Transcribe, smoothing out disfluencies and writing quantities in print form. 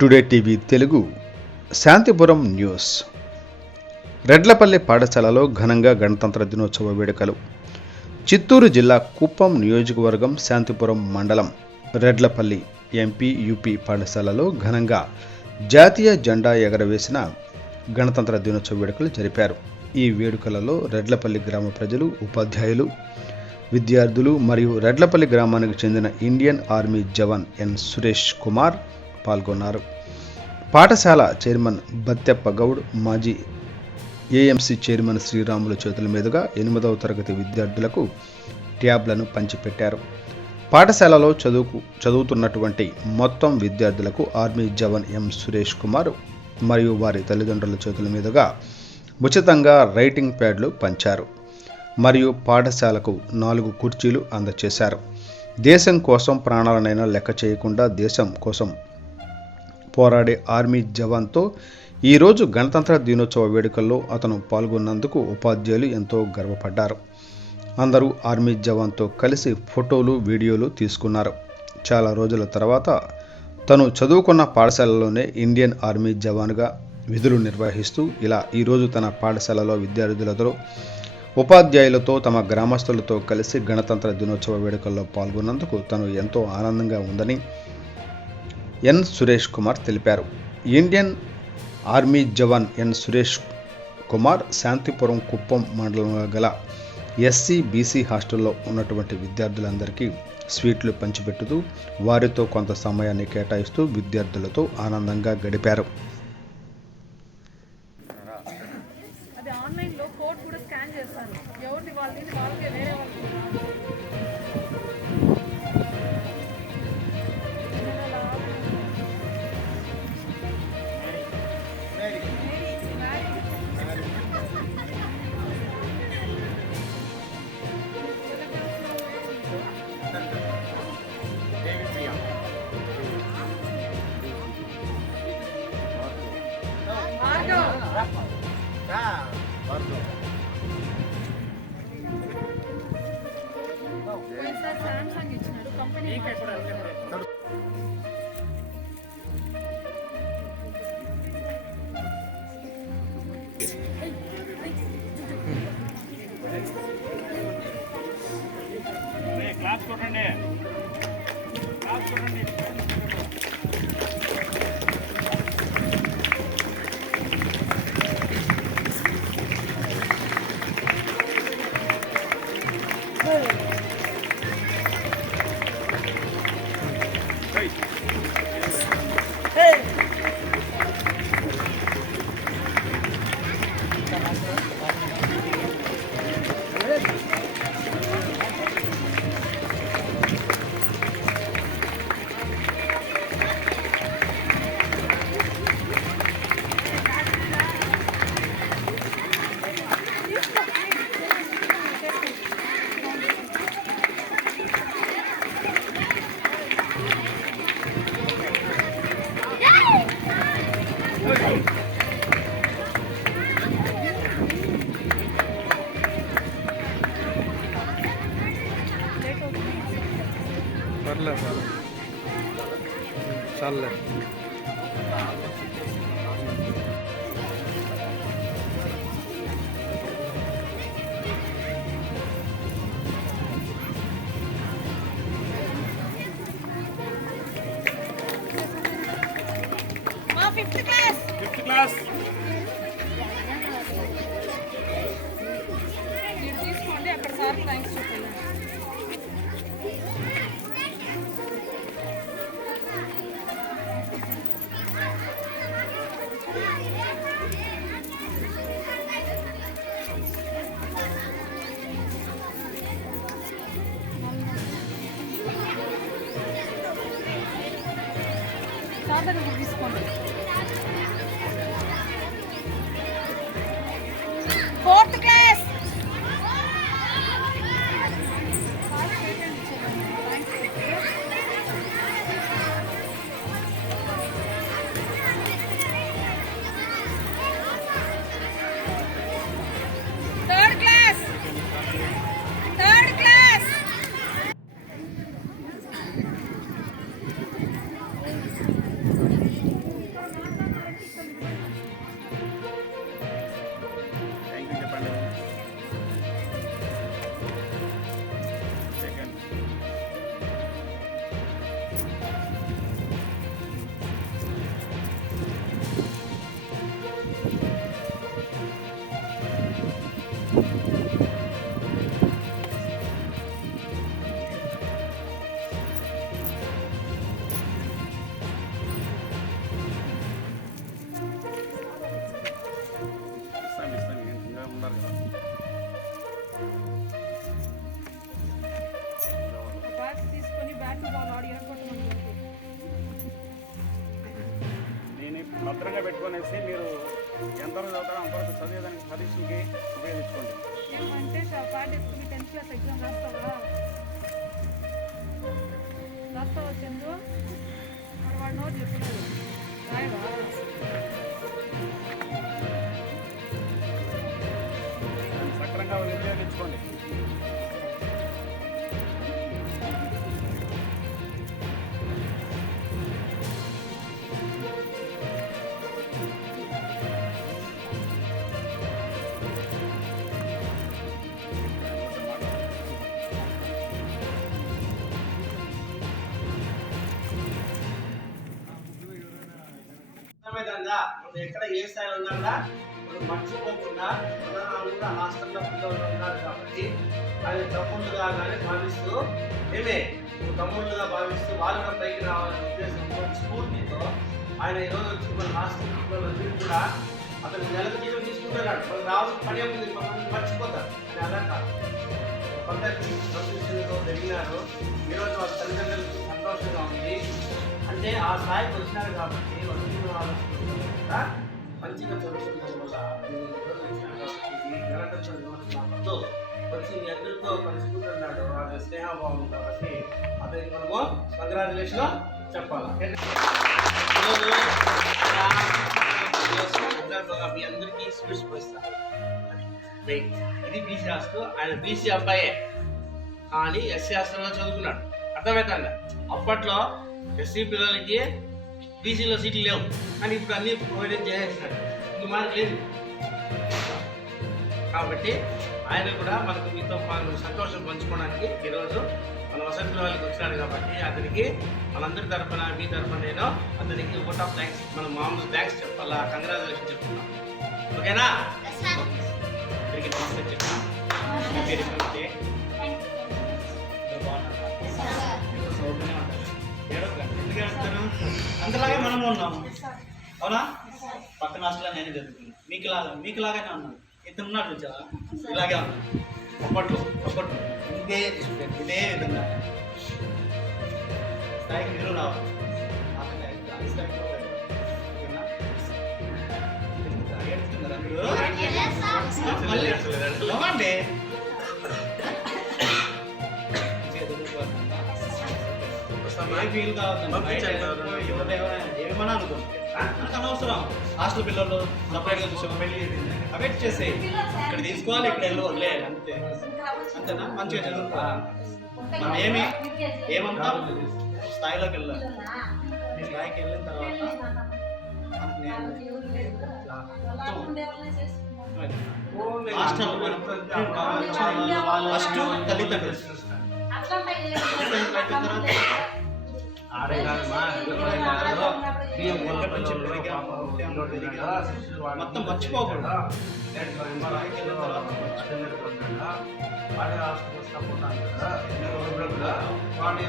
Today TV Telugu Shantipuram news. Redlapalli పాఠశాలలో ఘనంగా గణతంత్ర దినోత్సవ వేడుకలు. చిత్తూరు జిల్లా కుప్పం నియోజకవర్గం శాంతిపురం మండలం రెడ్లపల్లి ఎంపీ యూపీ పాఠశాలలో ఘనంగా జాతీయ జెండా ఎగరవేసిన గణతంత్ర దినోత్సవ వేడుకలు జరిపారు. ఈ వేడుకలలో రెడ్లపల్లి గ్రామ ప్రజలు, ఉపాధ్యాయులు, విద్యార్థులు మరియు రెడ్లపల్లి గ్రామానికి చెందిన ఇండియన్ ఆర్మీ జవాన్ ఎన్ సురేష్ కుమార్ పాల్గొన్నారు. పాఠశాల చైర్మన్ బత్తెప్ప గౌడ్, మాజీ ఏఎంసీ చైర్మన్ శ్రీరాములు చేతుల మీదుగా 8వ తరగతి విద్యార్థులకు ట్యాబ్లను పంచిపెట్టారు. పాఠశాలలో చదువుతున్నటువంటి మొత్తం విద్యార్థులకు ఆర్మీ జవాన్ ఎం సురేష్ కుమార్ మరియు వారి తల్లిదండ్రుల చేతుల మీదుగా ఉచితంగా రైటింగ్ ప్యాడ్లు పంచారు మరియు పాఠశాలకు 4 కుర్చీలు అందజేశారు. దేశం కోసం ప్రాణాలనైనా లెక్క చేయకుండా దేశం కోసం పోరాడే ఆర్మీ జవాన్తో ఈరోజు గణతంత్ర దినోత్సవ వేడుకల్లో అతను పాల్గొన్నందుకు ఉపాధ్యాయులు ఎంతో గర్వపడ్డారు. అందరూ ఆర్మీ జవాన్తో కలిసి ఫోటోలు, వీడియోలు తీసుకున్నారు. చాలా రోజుల తర్వాత తను చదువుకున్న పాఠశాలలోనే ఇండియన్ ఆర్మీ జవాన్గా విధులు నిర్వహిస్తూ ఇలా ఈరోజు తన పాఠశాలలో విద్యార్థులతో, ఉపాధ్యాయులతో, తమ గ్రామస్తులతో కలిసి గణతంత్ర దినోత్సవ వేడుకల్లో పాల్గొన్నందుకు తను ఎంతో ఆనందంగా ఉందని ఎన్ సురేష్ కుమార్ తెలిపారు. ఇండియన్ ఆర్మీ జవాన్ ఎన్ సురేష్ కుమార్ శాంతిపురం కుప్పం మండలంలో గల ఎస్సీ బీసీ హాస్టల్లో ఉన్నటువంటి విద్యార్థులందరికీ స్వీట్లు పంచిపెట్టుతూ వారితో కొంత సమయాన్ని కేటాయిస్తూ విద్యార్థులతో ఆనందంగా గడిపారు. Fifth class. తీసుకోండి అక్కడ సార్ థ్యాంక్స్ చెప్పండి. సార్ తీసుకోండి. Fourth class. Third class. చేతులు బాగా ఆడి ఎరగొట్టమని నేను భద్రంగా పెట్టుకునేసి మీరు ఎంతవరకు చదువుతారో అంతవరకు చదివేదానికి పరీక్షలకి ఉపయోగించుకోండి. ఏమంటే పాటిస్తుంది 10th క్లాస్ ఎగ్జామ్ రాస్తావా చందు మరి వాడు నోరు చెప్పలేదు రాయవా సక్రంగా ఉపయోగించుకోండి. విధంగా మనం ఎక్కడ ఏ స్థాయిలో ఉన్నా మనం మర్చిపోకుండా ప్రధానాలు కూడా హాస్టల్లో పిల్లలు ఉన్నారు కాబట్టి ఆయన తమ్ముళ్ళుగా కానీ భావిస్తూ మేమే తమ్ముళ్ళుగా భావిస్తూ వాళ్ళ పైకి రావాలనే ఉద్దేశంతో స్ఫూర్తితో ఆయన ఈరోజు వచ్చి మన హాస్టల్ పిల్లలందరూ కూడా అతను నెలకు జీతం తీసుకుంటున్నాడు. మనం రావాల్సిన పని ఉంది, మనం మర్చిపోతారు. అలా కాదు పద్ధతి ప్రదర్శనతో జరిగినారు. ఈరోజు వాళ్ళ తల్లిదండ్రులకు సంతోషంగా ఉంది. అంటే ఆ స్థాయికి వచ్చినారు కాబట్టి వచ్చిన వాళ్ళు కూడా మంచిగా చదువుకోవడం వల్ల గణతంత్ర వచ్చి మీ అందరితో పంచుకుంటున్నాడు. అది స్నేహభావం కాబట్టి అతనికి మనము కంగ్రాచులేషన్ చెప్పాలి. మీ అందరికీ స్వీట్స్ పోయిస్తాను. ఇది బీసీ హాస్టల్, ఆయన బీసీ అబ్బాయే కానీ ఎస్సీ హాస్టల్లో చదువుకున్నాడు. అర్థమవుతుందా? అప్పట్లో ఎస్సీ పిల్లలకి బీసీలో సీట్లు లేవు, కానీ ఇప్పుడు అన్నీ ప్రొవైడ్ చేసేసినాడు. ఇంక మనకు లేదు కాబట్టి ఆయన కూడా మనకు మీతో సంతోషం పంచుకోవడానికి ఈరోజు మన వసతి వాళ్ళకి వచ్చినాడు కాబట్టి అతనికి మనందరి తరఫున మీ తరఫున నేను అతనికి ఓట్ ఆఫ్ థ్యాంక్స్ మనం మామూలు థ్యాంక్స్ చెప్పాలా, కంగ్రాచులేషన్ చెప్తున్నాం. ఓకేనా? అందరికీ నమస్తే చెప్తాను. అంతలాగే మనము ఉన్నాము, అవునా? పక్కన హాస్టల్లో నేను చదువుకున్నాను. మీకులాగానే ఉన్నాను. ఇతను ఉన్నాడు చూసావా, ఇలాగే ఉన్నాను. అప్పట్లో ఇదే డిస్ప్లెంట్, ఇదే విధంగా స్థాయికి మీరు రావాలి. మళ్ళీ ఫీల్ ఏమన్నా అనుకోండి, నాకు అనవసరం. హాస్టల్ పిల్లలు సపరేట్గా చూసాము, వెళ్ళి అవేట్ చేసేయి. ఇక్కడ తీసుకోవాలి, ఇక్కడ వెళ్ళి వదిలేయాలి, అంతే. అంతేనా? మంచిగా చదువుతా. మనం ఏమంతా స్థాయిలోకి వెళ్ళాలి. స్థాయికి వెళ్ళిన తర్వాత హాస్టల్ ఫస్ట్ తల్లిదండ్రులు మొత్తం మర్చిపోకూడదు. వాడి